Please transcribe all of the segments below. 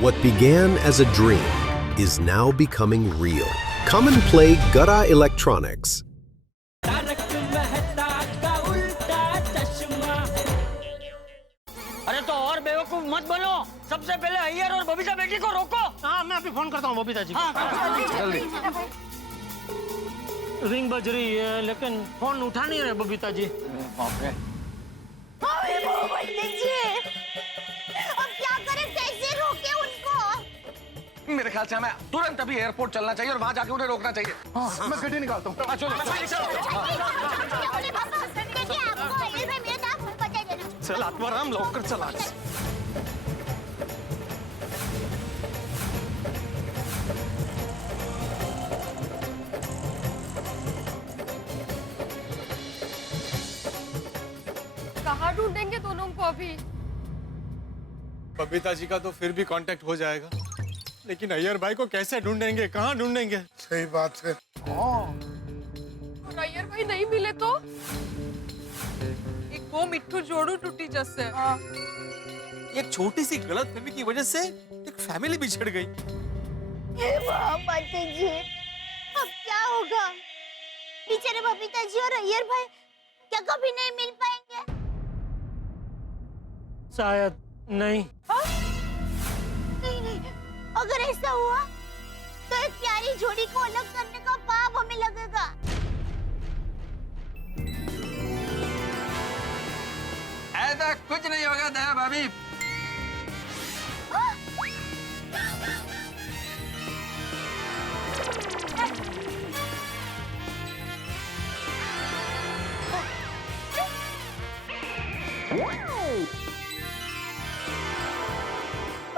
What began as a dream is now becoming real. Come and play Gada Electronics. अरे तो और बेवकूफ मत बनो। सबसे पहले अय्यर और बबीता बेटी को रोको। हाँ, मैं अभी फोन करता हूँ बबीता जी को। जल्दी। रिंग बज रही है लेकिन फोन उठा नहीं रहे बबीता जी। बाप रे। अब क्या करें, कैसे रोके उनको? मेरे ख्याल से हमें तुरंत अभी एयरपोर्ट चलना चाहिए और वहां जाके उन्हें रोकना चाहिए। मैं गड्डी निकालता हूँ। चल आत्माराम लवकर चला। कहाँ ढूंढेंगे दोनों को अभी? बबीता जी का तो फिर भी कांटेक्ट हो जाएगा, लेकिन अय्यर भाई को कैसे ढूंढेंगे, कहाँ ढूंढेंगे? सही बात है। और अय्यर भाई नहीं मिले तो एक वो मिट्टू जोड़ू टूटी जैसे। एक छोटी सी गलतफहमी की वजह से एक फैमिली बिछड़ गई। माता जी, अब क्या होगा? बेचारे बबीता जी और अय्यर भाई क्या कभी नहीं मिल पाएंगे? शायद नहीं। नहीं, अगर ऐसा हुआ तो एक प्यारी जोड़ी को अलग करने का पाप हमें लगेगा। ऐसा कुछ नहीं होगा दया भाभी।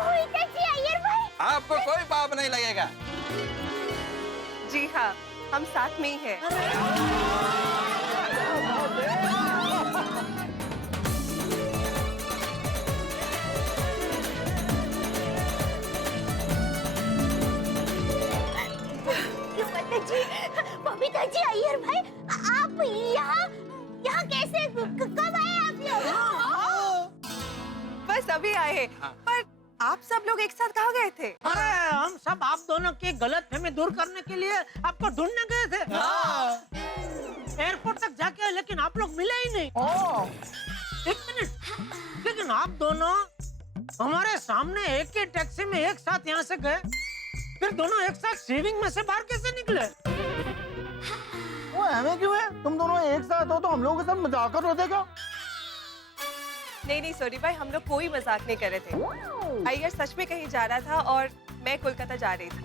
बबीता जी, अय्यर भाई, आपको कोई पाप नहीं लगेगा। जी हाँ, हम साथ में ही हैं। बबीता जी, अय्यर भाई, आप यहाँ कैसे, कब आए आप लोग? बस अभी आए हैं। पर आप सब लोग एक साथ कहाँ गए थे? अरे हम सब आप दोनों की गलतफहमी दूर करने के लिए आपको ढूंढने गए थे। एयरपोर्ट तक जाके आए, लेकिन आप लोग मिले ही नहीं। एक मिनट, लेकिन आप दोनों हमारे सामने एक ही टैक्सी में एक साथ यहाँ से गए, फिर दोनों एक साथ सेविंग में से बाहर कैसे निकले? वो हमें क्यों है? तुम दोनों एक साथ हो तो हम लोगों के साथ मजाक कर रहे थे क्या? नहीं सॉरी भाई, हम लोग कोई मजाक नहीं कर रहे थे। अय्यर सच में कहीं जा रहा था और मैं कोलकाता जा रही थी।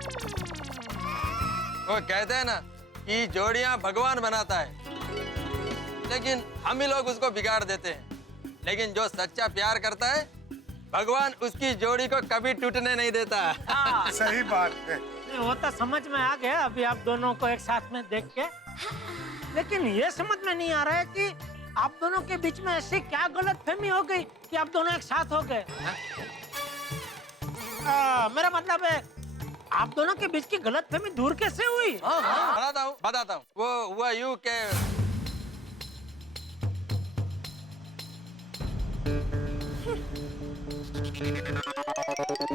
वो कहते हैं ना कि जोड़ियां भगवान बनाता है, लेकिन हम ही लोग उसको बिगाड़ देते हैं। लेकिन जो सच्चा प्यार करता है, भगवान उसकी जोड़ी को कभी टूटने नहीं देता। सही बात है। नहीं, वो तो समझ में आ गया अभी आप दोनों को एक साथ में देख के, लेकिन ये समझ में नहीं आ रहा है कि आप दोनों के बीच में ऐसी क्या गलतफहमी हो गई कि आप दोनों एक साथ हो गए। मेरा मतलब है आप दोनों के बीच की गलतफहमी दूर कैसे हुई? बताता हूँ। वो हुआ यूं के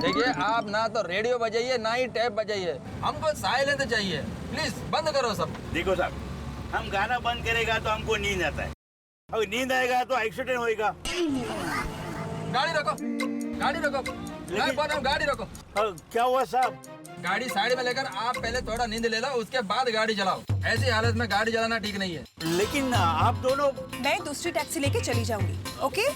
देखिए, आप ना तो रेडियो बजाइए ना ही टैप बजाइए, हमको साइलेंट चाहिए। प्लीज बंद करो सब। देखो साहब, हम गाना बंद करेगा तो हमको नींद आता है, और नींद आएगा तो एक्सीडेंट होएगा। गाड़ी रोको, गाड़ी रोको, मैं बोल रहा हूँ गाड़ी रोको। क्या हुआ साहब? गाड़ी साइड में लेकर आप पहले थोड़ा नींद ले लो, उसके बाद गाड़ी चलाओ। ऐसी हालत में गाड़ी चलाना ठीक नहीं है। लेकिन आप दोनों। मैं दूसरी टैक्सी लेके चली जाऊंगी, ओके?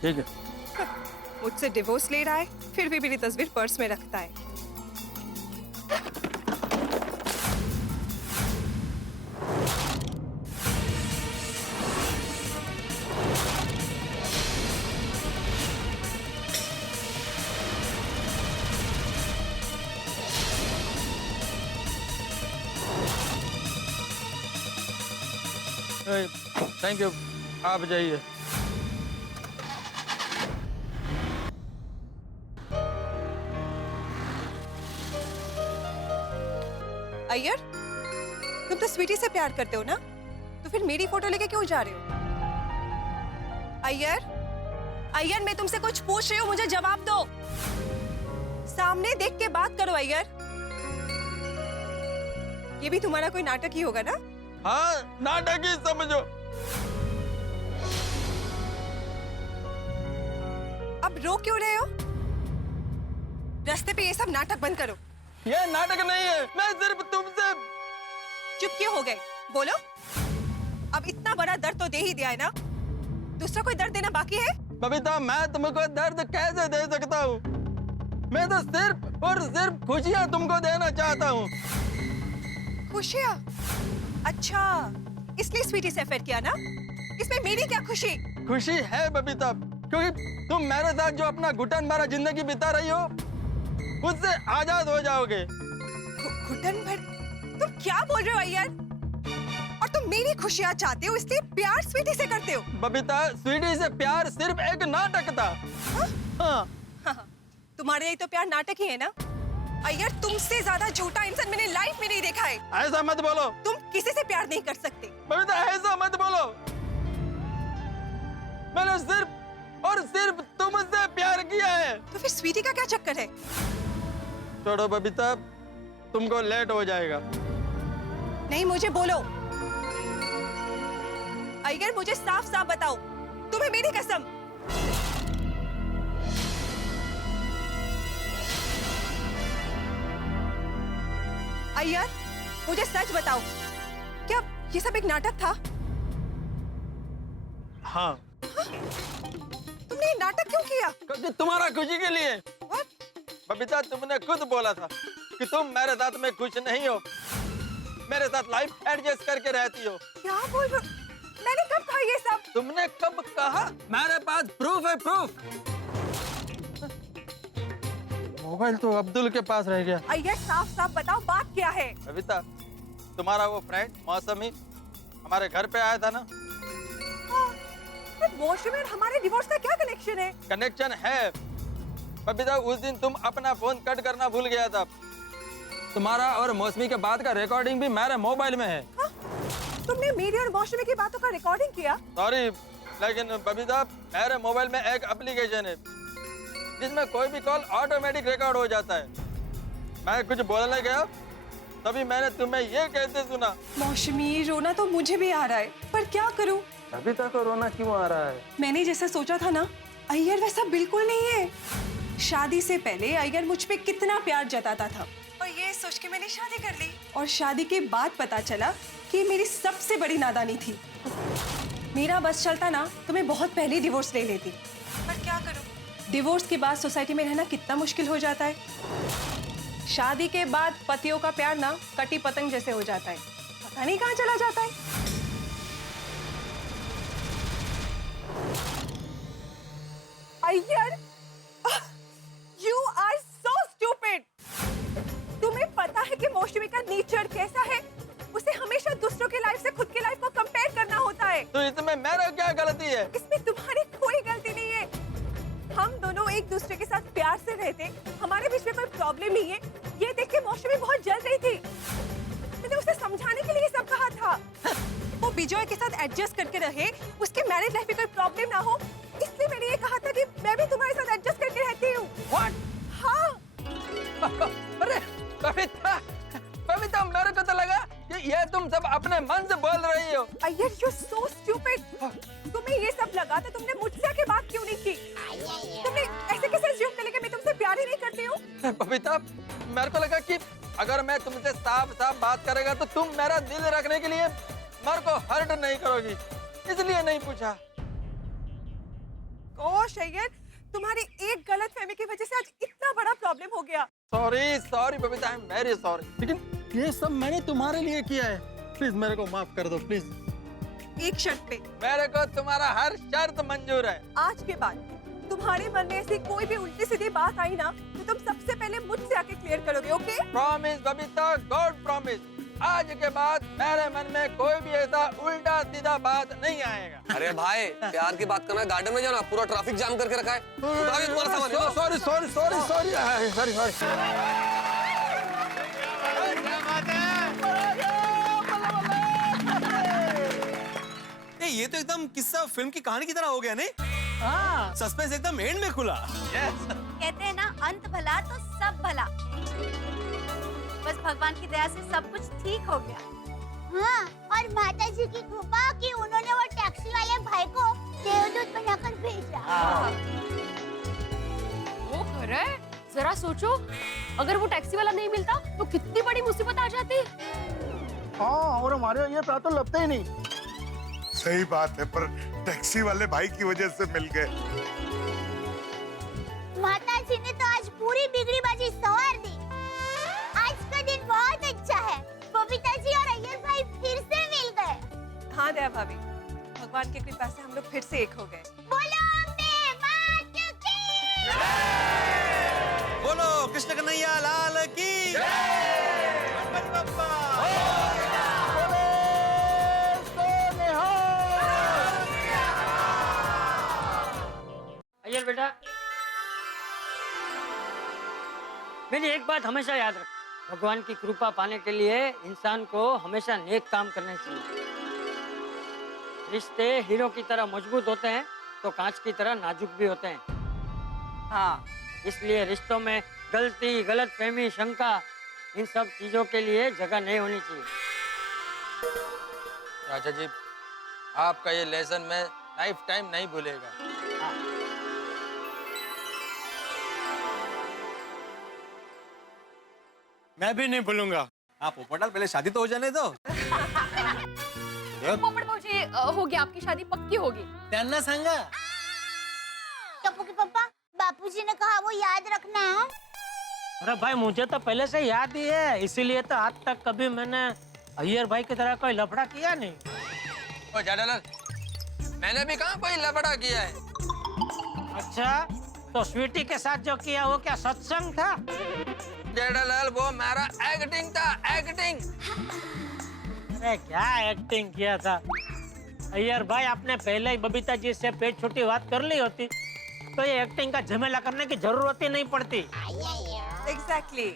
ठीक है। मुझसे डिवोर्स ले रहा है, फिर भी मेरी तस्वीर पर्स में रखता है। थैंक यू, आप जाइए। अय्यर, तुम तो स्वीटी से प्यार करते हो ना, तो फिर मेरी फोटो लेके क्यों जा रहे हो? अय्यर, अय्यर, मैं तुमसे कुछ पूछ रही हूँ, मुझे जवाब दो। सामने देख के बात करो अय्यर। ये भी तुम्हारा कोई नाटक ही होगा ना? हाँ, नाटक ही समझो। अब रो क्यों रहे हो? रास्ते पे ये सब नाटक बंद करो। ये नाटक नहीं है, मैं सिर्फ तुमसे। चुप क्यों हो गए? बोलो। अब इतना बड़ा दर्द तो दे ही दिया है ना, दूसरा कोई दर्द देना बाकी है? बबीता, मैं तुमको दर्द कैसे दे सकता हूँ? मैं तो सिर्फ और सिर्फ खुशियाँ तुमको देना चाहता हूँ। खुशियाँ? अच्छा, इसलिए स्वीटी से अफेयर किया ना? इसमें मेरी क्या खुशी? खुशी है बबीता, क्योंकि तुम मेरे साथ जो अपना घुटन भरा जिंदगी बिता रही हो, उससे आजाद हो जाओगे। घुटन भर? तुम क्या बोल रहे हो अय्यर? और तुम मेरी खुशियाँ चाहते हो, इसलिए प्यार स्वीटी से करते हो? बबीता, स्वीटी से प्यार सिर्फ एक नाटक था। हाँ। हाँ, तुम्हारे लिए तो प्यार नाटक ही है ना? अय्यर, तुमसे ज्यादा झूठा इंसान मैंने लाइफ में नहीं देखा है। ऐसा मत बोलो। तुम किसी से प्यार नहीं कर सकते। बबीता, ऐसा मत बोलो। मैंने सिर्फ और सिर्फ तुमसे प्यार किया है। तो फिर स्वीटी का क्या चक्कर है? छोड़ो बबीता, तुमको लेट हो जाएगा। नहीं, मुझे बोलो अय्यर, मुझे साफ साफ बताओ, तुम्हें मेरी कसम। अय्यर, मुझे सच बताओ, क्या ये सब एक नाटक था? हाँ। तुमने ये नाटक क्यों किया? क्योंकि तुम्हारा खुशी के लिए। What? बबीता, तुमने खुद बोला था कि तुम मेरे साथ में खुश नहीं हो, मेरे साथ लाइफ एडजस्ट करके रहती हो। क्या बोल रहे हो? मैंने कब कहा ये सब? तुमने कब कहा? मेरे पास प्रूफ है, प्रूफ। मोबाइल तो अब्दुल के पास रह गया। अय्यर, साफ साफ बताओ, बात क्या है? बबीता, तुम्हारा वो फ्रेंड मौसमी हमारे घर पे आया था ना? मौसमी और हमारे डिवोर्स का क्या कनेक्शन है? कनेक्शन है बबीता, उस दिन तुम अपना फोन कट करना भूल गया था। तुम्हारा और मौसमी के बाद का रिकॉर्डिंग भी मेरे मोबाइल में है। हाँ? तुमने मेरी और मौसमी की बातों का रिकॉर्डिंग किया? सॉरी, लेकिन बबीता, मेरे मोबाइल में एक एप्लीकेशन है जिसमें कोई भी कॉल ऑटोमेटिक रिकॉर्ड हो जाता है। मैं कुछ बोलने गया तभी मैंने तुम्हें ये कहते सुना। मौसमी, रोना तो मुझे भी आ रहा है, पर क्या करूं? बबीता को रोना क्यों आ रहा है? मैंने जैसा सोचा था ना, अय्यर वैसा बिल्कुल नहीं है। शादी से पहले अय्यर मुझ पे कितना प्यार जताता था, और ये सोच के मैंने शादी कर ली। और शादी के बाद पता चला कि मेरी सबसे बड़ी नादानी थी। मेरा बस चलता ना तो मैं बहुत पहले डिवोर्स ले लेती, पर क्या करूं? डिवोर्स के बाद सोसाइटी में रहना कितना मुश्किल हो जाता है। शादी के बाद पतियों का प्यार ना कटी पतंग जैसे हो जाता है, पता नहीं कहाँ चला जाता है। Iyer, you are so stupid. तुम्हें पता है कि मौसमी का नेचर कैसा है? उसे हमेशा दूसरों के लाइफ से खुद की लाइफ को कंपेयर करना होता है। तो इसमें मेरा क्या गलती है? इसमें तुम्हारी कोई गलती नहीं है। हम दोनों एक दूसरे के साथ प्यार से रहते, हमारे बीच में कोई प्रॉब्लम नहीं है। ये देख के मौसमी बहुत जल रही थी। मैंने उसे समझाने के लिए सब कहा था। वो बिजॉय के साथ एडजस्ट करके रहे, उसके मैरिज लाइफ में कोई प्रॉब्लम ना हो, इसलिए मैंने ये कहा था कि मैं भी तुम्हारे साथ एडजस्ट करके रहती हूँ। What? हाँ। अरे बबीता, बबीता, मेरे को तो लगा कि ये तुम सब अपने मन से बोल रही हो। Iyer, you so stupid. तुम्हें ये सब लगा तो तुमने मुझसे आके बात क्यों नहीं की? तुमने ऐसे कैसे assume कर लिया कि मैं तुमसे प्यार ही नहीं करती हूँ? बबीता, मेरे को लगा कि अगर मैं तुमसे साफ साफ बात करेगा तो तुम मेरा दिल रखने के लिए मेरे को हर्ट नहीं करोगी, इसलिए नहीं पूछा। गोश अय्यर, तुम्हारी एक गलतफहमी की वजह से आज इतना बड़ा प्रॉब्लम हो गया। Sorry, sorry Babita, I am very sorry. लेकिन ये सब मैंने तुम्हारे लिए किया है, प्लीज मेरे को माफ कर दो, प्लीज। एक शर्त पे। मेरे को तुम्हारा हर शर्त मंजूर है। आज के बाद तुम्हारे मन में ऐसी कोई भी उल्टी सीधी बात आई ना, तो तुम सबसे पहले मुझसे आके क्लियर करोगे, okay? Promise Babita, God promise. आज के बाद मेरे मन में कोई भी ऐसा उल्टा सीधा बात नहीं आएगा। अरे भाई, प्यार की बात करना है, गार्डन में जाओ ना, पूरा ट्रैफिक जाम करके रखा है। उठाओ ये तुम्हारा सामान, जाओ। Sorry sorry sorry sorry sorry sorry. ये तो एकदम किस्सा फिल्म की कहानी की तरह हो गया नहीं? हाँ सस्पेंस एकदम एंड में खुला। कहते हैं ना, अंत भला तो सब भला। बस भगवान की दया से सब कुछ ठीक हो गया। हाँ, और माता जी की कृपा कि उन्होंने वो टैक्सी वाले भाई को देवदूत बनाकर भेजा। वो कर रहा है, जरा सोचो, अगर वो टैक्सी वाला नहीं मिलता तो कितनी बड़ी मुसीबत आ जाती। हाँ, और हमारे ये प्रात तो लगते ही नहीं। सही बात है, पर टैक्सी वाले भाई की वजह से मिल गए। माता जी ने तो आज पूरी बिगड़ी बाजी संवार दी। आज का दिन बहुत अच्छा है। बबीता जी और अय्यर भाई फिर से मिल गए। हाँ दया भाभी, भगवान की कृपा से हम लोग फिर से एक हो गए। बोलो अम्बे मात की। बोलो कृष्ण कन्हैया लाल की। गणपति बप्पा। अय्यर बेटा, मेरी एक बात हमेशा याद रख, भगवान की कृपा पाने के लिए इंसान को हमेशा नेक काम करने चाहिए। रिश्ते हीरो की तरह मजबूत होते हैं तो कांच की तरह नाजुक भी होते हैं। हाँ, इसलिए रिश्तों में गलती, गलतफहमी, शंका, इन सब चीजों के लिए जगह नहीं होनी चाहिए। चाचा जी, आपका ये लेसन मैं लाइफ टाइम नहीं भूलेगा। मैं भी नहीं भूलूंगा। आप पोपटलाल पहले शादी तो हो जाने दो। पोपट भाऊजी, हो गया, आपकी शादी पक्की होगी। त्यांना सांगा। टप्पू के पापा, बापूजी ने कहा वो याद रखना है। अरे भाई, मुझे तो पहले से याद ही है, इसीलिए तो आज तक कभी मैंने अय्यर भाई की तरह कोई लफड़ा किया नहीं। ओ जेठालाल, मैंने भी कहाँ कोई लफड़ा किया है। अच्छा, तो स्वीटी के साथ जो किया वो क्या सत्संग था? जेठालाल, वो मेरा एक्टिंग था, एक्टिंग। अरे क्या एक्टिंग किया था अय्यर भाई, आपने पहले ही बबीता जी से पेट छोटी बात कर ली होती तो ये एक्टिंग का झमेला करने की जरूरत ही नहीं पड़ती। एग्जैक्टली।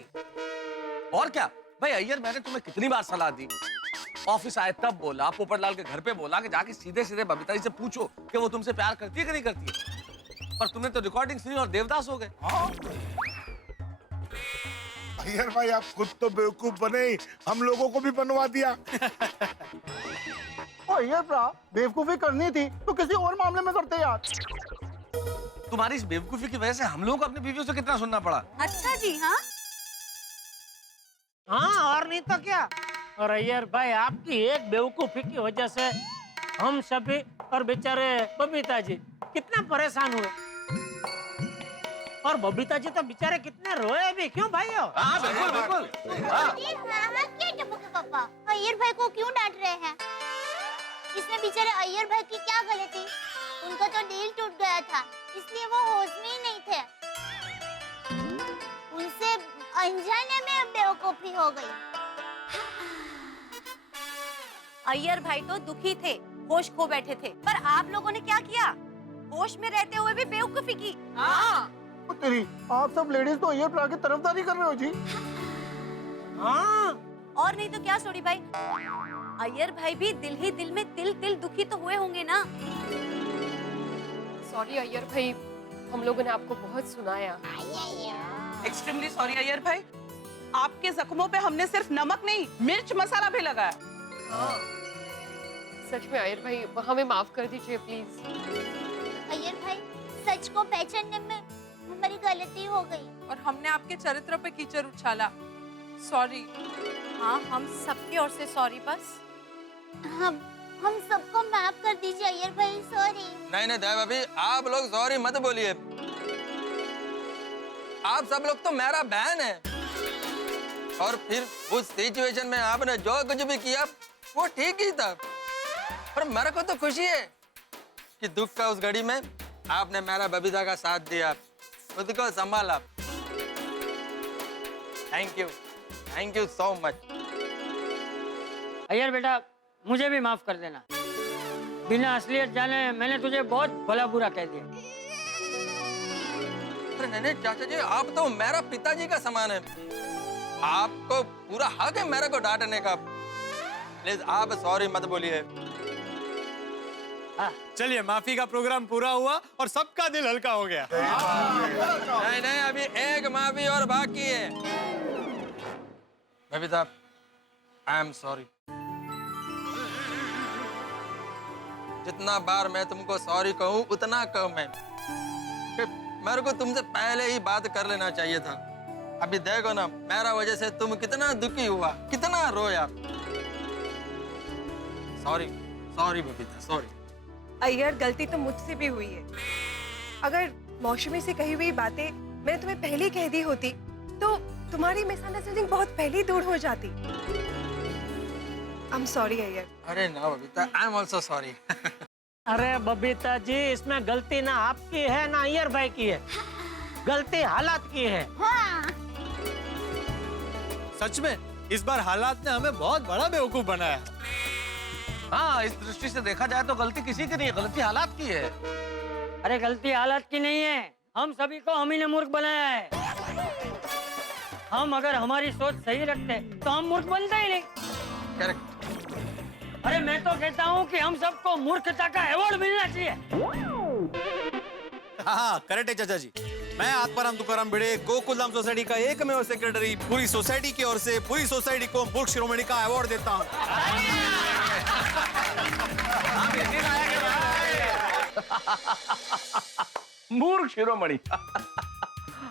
और क्या भाई अय्यर, मैंने तुम्हें कितनी बार सलाह दी, ऑफिस आए तब बोला, पोपटलाल के घर पे बोला कि जाके सीधे सीधे बबीता जी से पूछो कि वो तुमसे प्यार करती है कि नहीं करती है, पर तुमने तो रिकॉर्डिंग सुनी और देवदास हो गए। अय्यर भाई, आप खुद तो बेवकूफ बने ही, हम लोगों को भी बनवा दिया। ओ अय्यर भ्रा, बेवकूफी करनी थी तो किसी और मामले में करते यार। तुम्हारी इस बेवकूफी की वजह से हम लोगों को अपनी बीवियों से कितना सुनना पड़ा। अच्छा जी। हाँ हाँ, और नहीं तो क्या। और अय्यर भाई, आपकी एक बेवकूफी की वजह से हम सभी और बेचारे बबीता जी कितना परेशान हुए, और बबीता जी तो बेचारे कितने रोए भी। क्यों भाइयों? हाँ बिल्कुल बिल्कुल। क्या टप्पू के पापा, अय्यर भाई को क्यों डांट रहे हैं? इसमें बेचारे अय्यर भाई की क्या गलती? उनका तो दिल टूट गया था, इसलिए वो होश में ही नहीं थे। उनसे अनजाने में बेवकूफी हो गई। अय्यर भाई तो दुखी थे, होश खो बैठे थे, पर आप लोगों ने क्या किया? होश में रहते हुए भी बेवकूफी की। हाँ, ओ तेरी, आप सब लेडीज तो अय्यर भ्रा की तरफदारी कर रहे हो जी। हाँ, और नहीं तो क्या सोडी भाई, अय्यर भाई भी दिल ही दिल में तिल तिल दुखी तो हुए होंगे ना। सॉरी अय्यर भाई, हम लोगों ने आपको बहुत सुनाया। एक्सट्रीमली सॉरी अय्यर भाई, आपके जख्मों पे हमने सिर्फ नमक नहीं, मिर्च मसाला भी लगाया। सच में अय्यर भाई, हमें माफ कर दीजिए प्लीज। अय्यर भाई, सच को पहचानने में हमारी गलती हो गई और हमने आपके चरित्र पे कीचड़ उछाला। सॉरी। हाँ, हम सबकी ओर से सॉरी। बस हम सबको माफ कर दीजिए अय्यर भाई, सॉरी। नहीं नहीं दया भाभी, आप लोग सॉरी मत बोलिए। आप सब लोग तो मेरा बहन है, और फिर उस सिचुएशन में आपने जो कुछ भी किया वो ठीक ही था। पर मेरे को तो खुशी है कि दुख का उस घड़ी में आपने मेरा बबीता का साथ दिया, खुद को संभाला। Thank you so much. Iyer बेटा, मुझे भी माफ कर देना। बिना असलियत जाने मैंने तुझे बहुत भला बुरा कह दिया। अरे नहीं चाचा जी, आप तो मेरा पिताजी का समान है, आपको पूरा हक है मेरे को डांटने का। प्लीज आप सॉरी मत बोलिए। चलिए, माफी का प्रोग्राम पूरा हुआ और सबका दिल हल्का हो गया। नहीं नहीं, अभी एक माफी और बाकी है। Babita, I am sorry. जितना बार मैं तुमको सॉरी कहूँ उतना कम है। मेरे को तुमसे पहले ही बात कर लेना चाहिए था। अभी देखो ना, मेरा वजह से तुम कितना दुखी हुआ, कितना रोया। Sorry sorry Babita, sorry. Iyer, गलती तो मुझसे भी हुई है। अगर मौसमी से कही हुई बातें मैंने तुम्हें पहले ही कह दी होती तो तुम्हारी मिसअंडरस्टैंडिंग बहुत पहले ही दूर हो जाती। I am sorry Iyer. अरे ना Babita, I am also sorry. अरे बबीता जी, इसमें गलती ना आपकी है ना अय्यर भाई की है, गलती हालात की है। सच में इस बार हालात ने हमें बहुत बड़ा बेवकूफ बनाया। हाँ, इस दृष्टि से देखा जाए तो गलती किसी की नहीं है, गलती हालात की है। अरे गलती हालात की नहीं है, हम सभी को हम ही ने मूर्ख बनाया है। हम अगर हमारी सोच सही रखते तो हम मूर्ख बनते ही नहीं। करेक्ट। अरे मैं तो कहता हूँ कि हम सबको मूर्खता का अवार्ड मिलना चाहिए। हाँ, करेक्ट है चाचा जी। मैं आत्माराम तुकाराम भिड़े, गोकुलधाम सोसाइटी का एकमेव सेक्रेटरी, पूरी सोसाइटी की ओर से पूरी सोसाइटी को मूर्ख शिरोमणि का अवार्ड देता हूँ। मूर्ख शिरोमणि।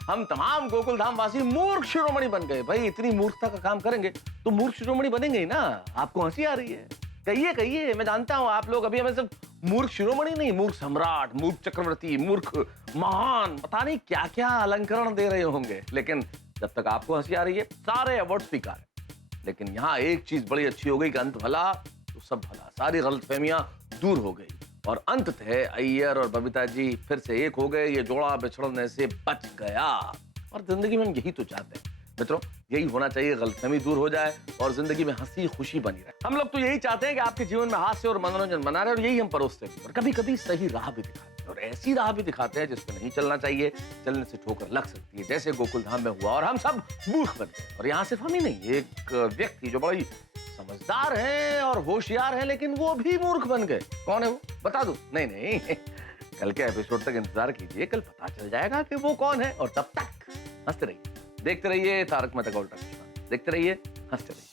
हम तमाम गोकुलधाम वासी मूर्ख शिरोमणि बन गए। भाई, इतनी मूर्खता का काम करेंगे तो मूर्ख शिरोमणि बनेंगे ही ना। आपको हंसी आ रही है? कहिए कहिए, मैं जानता हूँ आप लोग अभी हमें सिर्फ मूर्ख शिरोमणि नहीं, मूर्ख सम्राट, मूर्ख चक्रवर्ती, मूर्ख महान, पता नहीं क्या क्या अलंकरण दे रहे होंगे। लेकिन जब तक आपको हंसी आ रही है, सारे अवार्ड स्वीकार है। लेकिन यहाँ एक चीज बड़ी अच्छी हो गई कि अंत भला तो सब भला, सारी गलतफहमियां दूर हो गई और अंततः अय्यर और बबीता जी फिर से एक हो गए। ये जोड़ा बिछड़ने से बच गया और जिंदगी में हम यही तो चाहते हैं मित्रों, यही होना चाहिए। गलतफहमी दूर हो जाए और जिंदगी में हंसी खुशी बनी रहे। हम लोग तो यही चाहते हैं कि आपके जीवन में हास्य और मनोरंजन बना रहे और यही हम परोसते हैं। और कभी कभी सही राह भी दिखाते हैं और ऐसी राह भी दिखाते हैं जिसमें नहीं चलना चाहिए, चलने से ठोकर लग सकती है, जैसे गोकुलधाम में हुआ और हम सब मूर्ख बन गए। और यहाँ सिर्फ हम ही नहीं, एक व्यक्ति जो बड़ी समझदार है और होशियार है लेकिन वो भी मूर्ख बन गए। कौन है वो? बता दूं? नहीं नहीं, कल के एपिसोड तक इंतजार कीजिए, कल पता चल जाएगा कि वो कौन है। और तब तक हंसते रहिए, देखते रहिए तारक मेहता का उल्टा चश्मा, देखते रहिए, हंसते रहिए।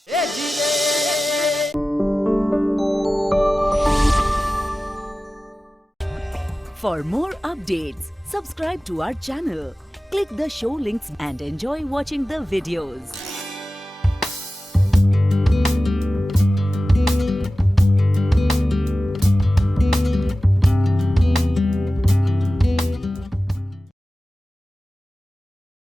For more updates, subscribe to our channel, click the show links and enjoy watching the videos.